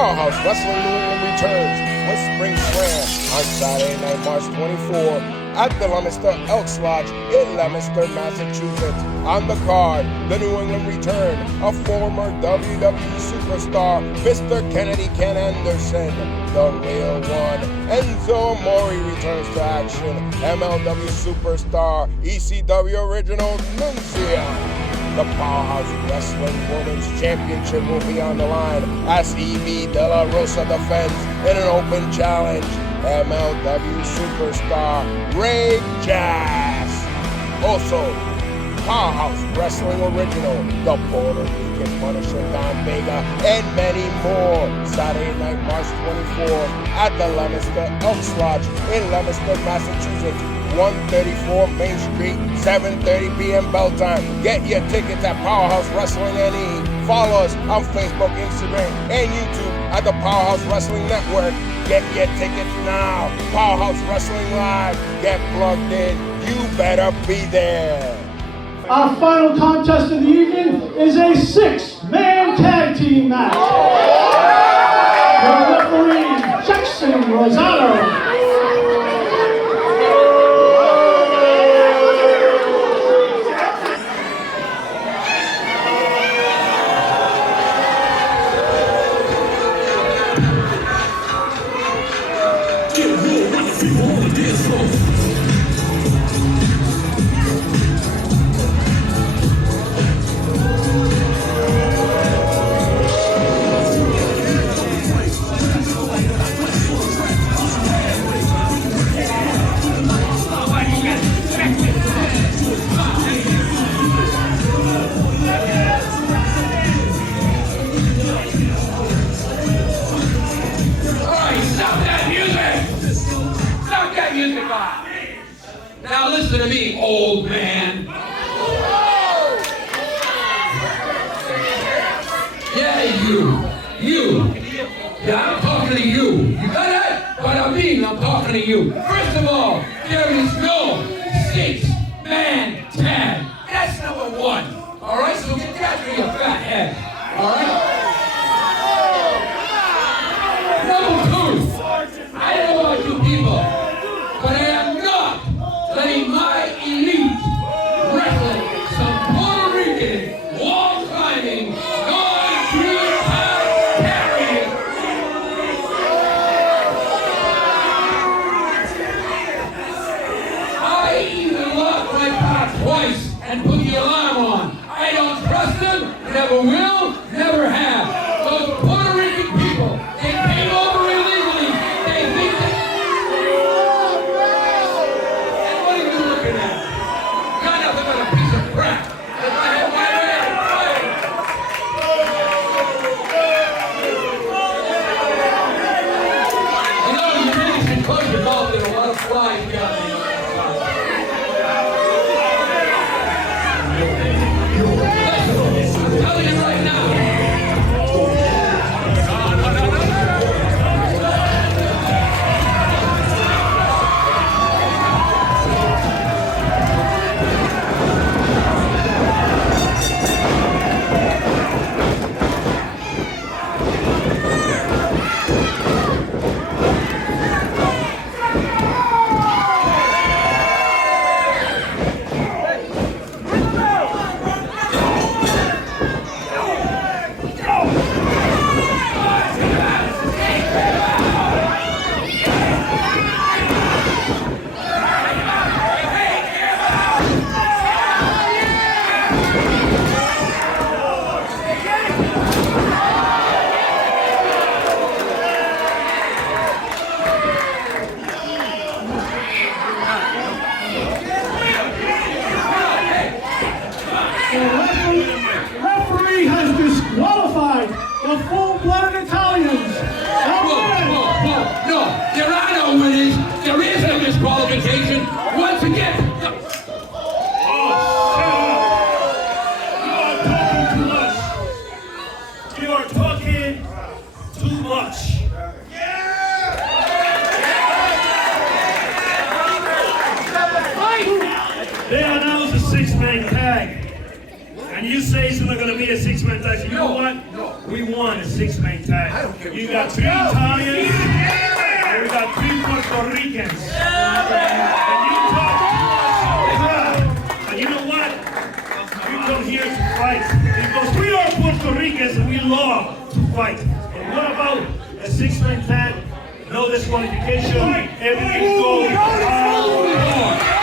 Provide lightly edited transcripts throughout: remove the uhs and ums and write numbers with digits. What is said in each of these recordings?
Powerhouse Wrestling New England returns with Spring Slam on Saturday night, March 24 at the Leominster Elks Lodge in Leominster, Massachusetts. On the card, the New England return of former WWE superstar Mr. Kennedy Ken Anderson, the real one. Enzo Amore returns to action. MLW superstar ECW original Nunzi. The Powerhouse Wrestling Women's Championship will be on the line as Evie De La Rosa defends in an open challenge MLW superstar Ray Jazz. Also, Powerhouse Wrestling Original, the Puerto Rican Punisher Don Vega, and many more. Saturday night, March 24th at the Leominster Elks Lodge in Leominster, Massachusetts. 134 Main Street, 7:30 p.m. bell time. Get your tickets at Powerhouse Wrestling NE. Follow us on Facebook, Instagram, and YouTube at the Powerhouse Wrestling Network. Get your tickets now. Powerhouse Wrestling Live. Get plugged in. You better be there. Our final contest of the evening is a 6-man tag team match. The referee, Jackson Rosado. Now listen to me, old man. Yeah, you. Yeah, I'm talking to you. You got that? What I mean, I'm talking to you. First of all, there is no 6-man tag. That's number one. All right, so get that through your fat head. All right? Number two, I don't know about you people, but I am not letting my elite wrestling some Puerto Rican wall climbing, non-3-pound carrying. I even lost my pot twice and put the alarm on. I don't trust them, never will, never have. Those Puerto Rican people, they came over illegally. They think that. And what are you looking at? You're nothing but a piece of crap. If I had my way, you know, you really should close your mouth. There's a lot of flies down there. I'm telling you right now. Referee has disqualified the full-blooded Italians. Whoa. No, there are no winners. There is no disqualification. Once again. You are talking too much. They announced a 6-man tag, and you say it's not gonna be a six-man tag. You know what? No. We want a six-man tag. I don't care. You got 3 Italians, and we got 3 Puerto Ricans. And you talk to us. And you know what? We come here to fight because we are Puerto Ricans and we love to fight. And what about a six-man tag? No disqualification. Everything goes hardcore.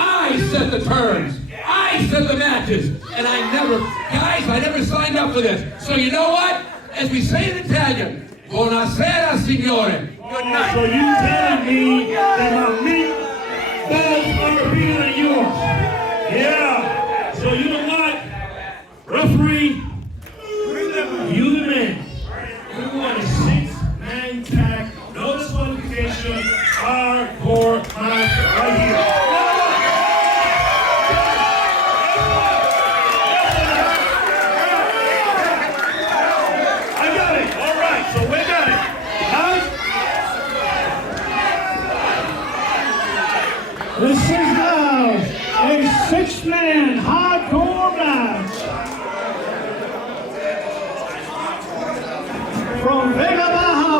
I set the terms. I set the matches. And I never signed up for this. So you know what? As we say in Italian, buonasera, signore. Good night. So you telling me that my meat balls are bigger than yours? Yeah. So you know what? Referee, you the man. We want a six-man tag, no disqualification, hardcore match right here. This is now a six-man hardcore match. From Vega,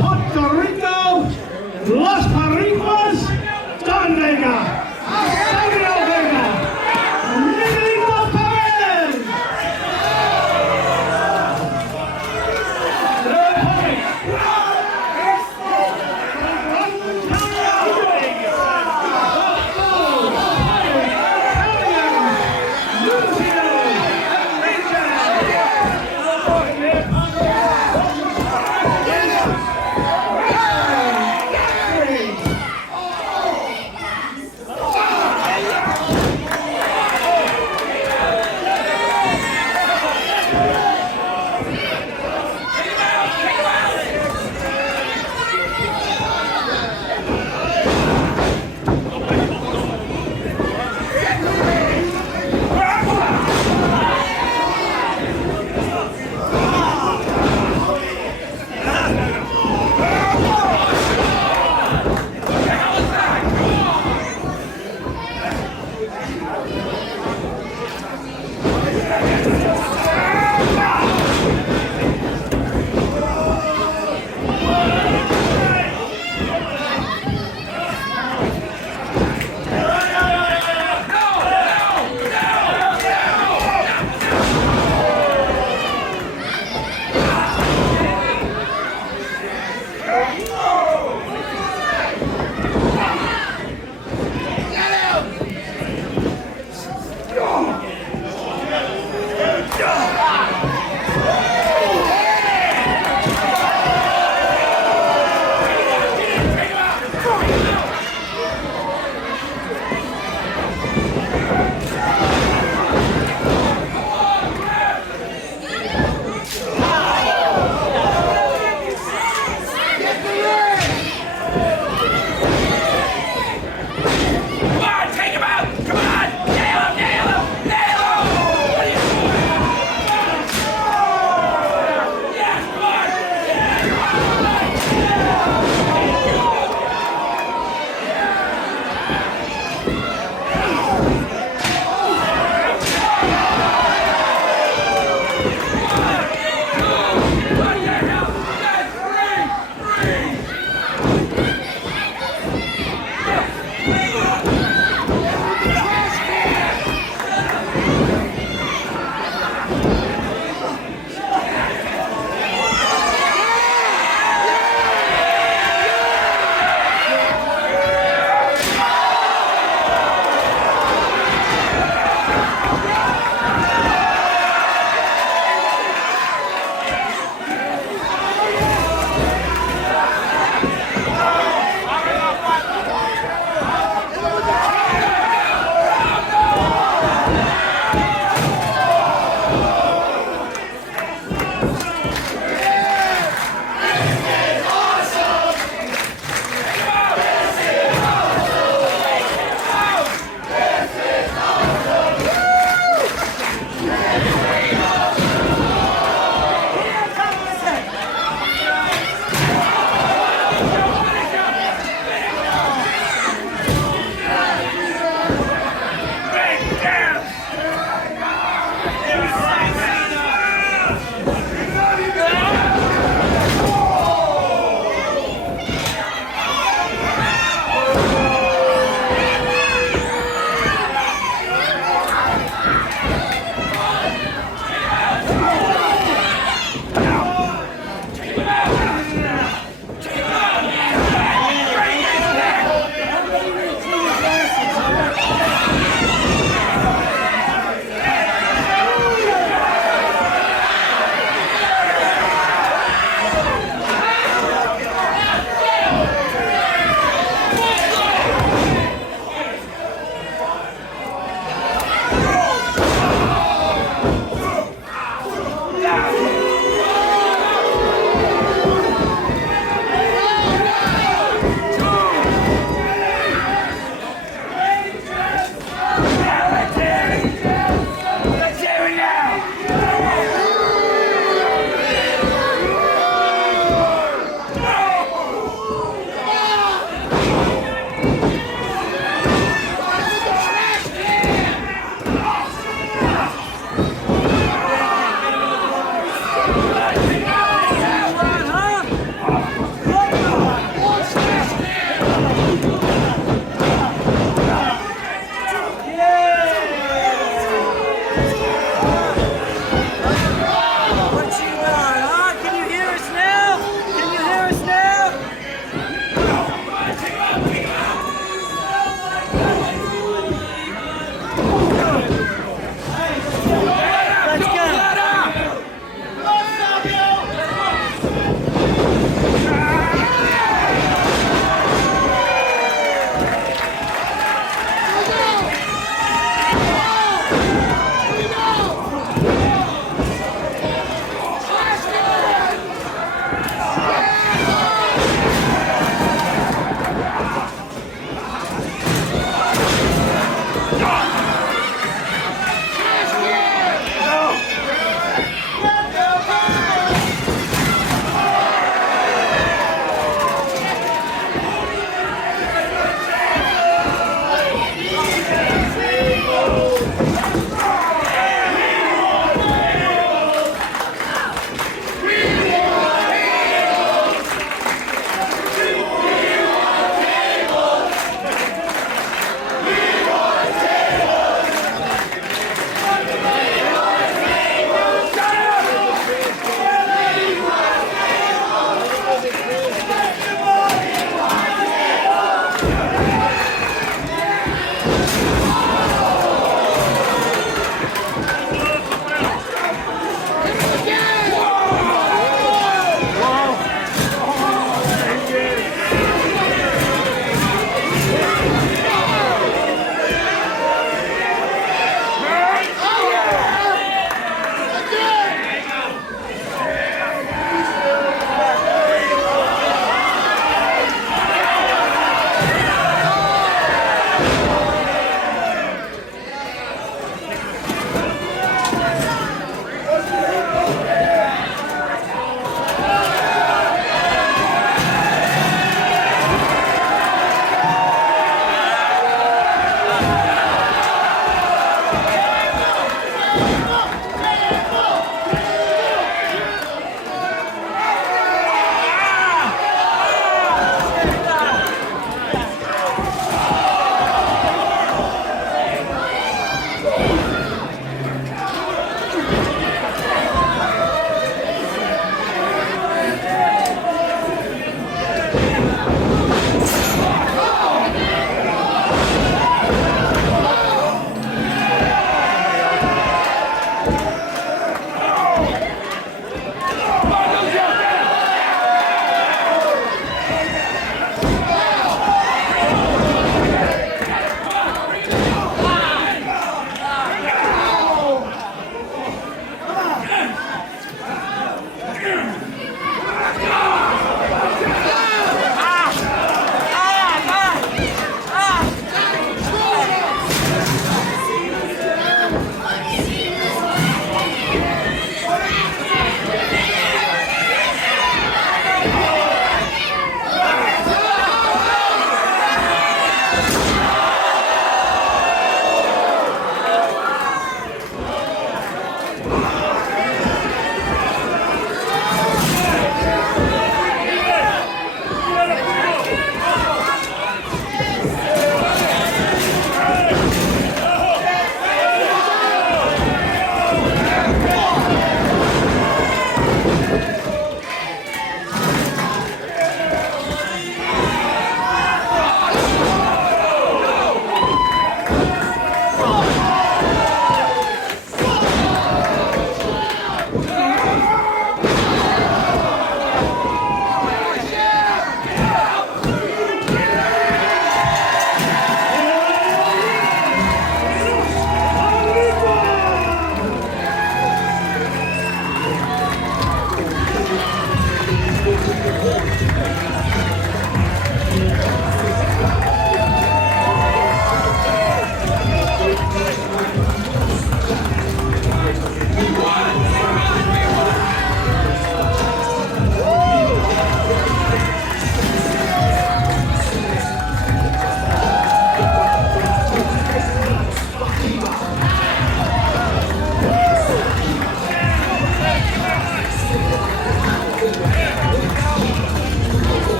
Puerto Rico, Los Boricuas, Don Vega, Savio Vega, Miguel Perez.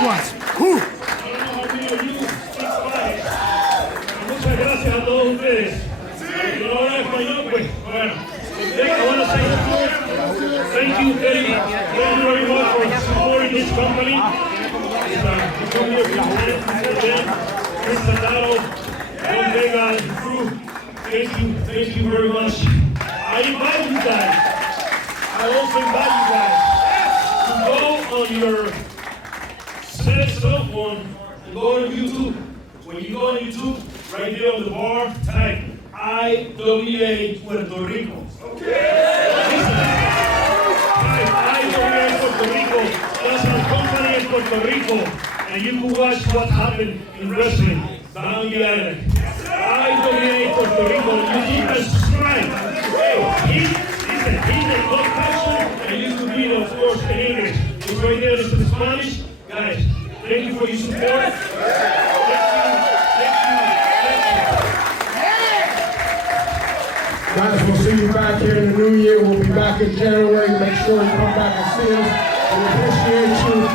Boricuas. Muchas gracias a todos ustedes. Si no hablan español, pues bueno. I want to say thank you very much for supporting this company. Vega and the crew. Thank you very much. I invite you guys. I also invite you guys to go on your cell phone and go on YouTube. When you go on YouTube, right here on the bar, type IWA Puerto Rico. IWA Puerto Rico. That's our company in Puerto Rico. And you can watch what happened in wrestling down the island. IWA Puerto Rico. You can subscribe. Hey, he's a good person, and you can read, of course, in English. It's right there in Spanish. Guys, thank you for your support. Guys, we'll see you back here in the new year. We'll be back in January. Make sure you come back and see us. We appreciate you.